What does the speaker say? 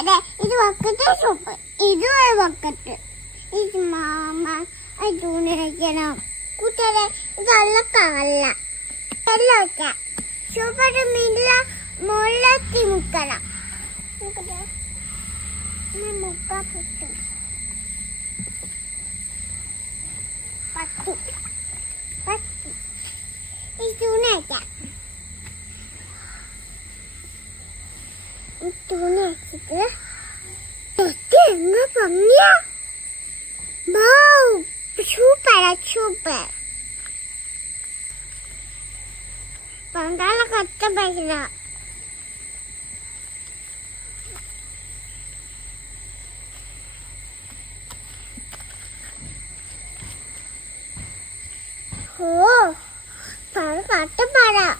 കൂട്ടുകാരെ ഇത് bucket super. ഇതും ഒരു ബക്കറ്റ്. ഇത് മാമ തുണി വയ്ക്കണം. കൂട്ടുകാരെ ഇതല്ല കവല്ല എല്ലാം സൂപ്പർ മീനില മുളത്തി മുക്കണം. മുക്കാൻ പറ്റും. പത്തി പത്തി ഈ തുണി വയ്ക്കാം. തുണി വെച്ചിട്ട് ഭംഗിയാ. സൂപ്പറാ സൂപ്പർ. പണ്ടാള കഷ്ടപ്പെട്ടില്ല. ഓ കഷ്ടപ്പാടാ.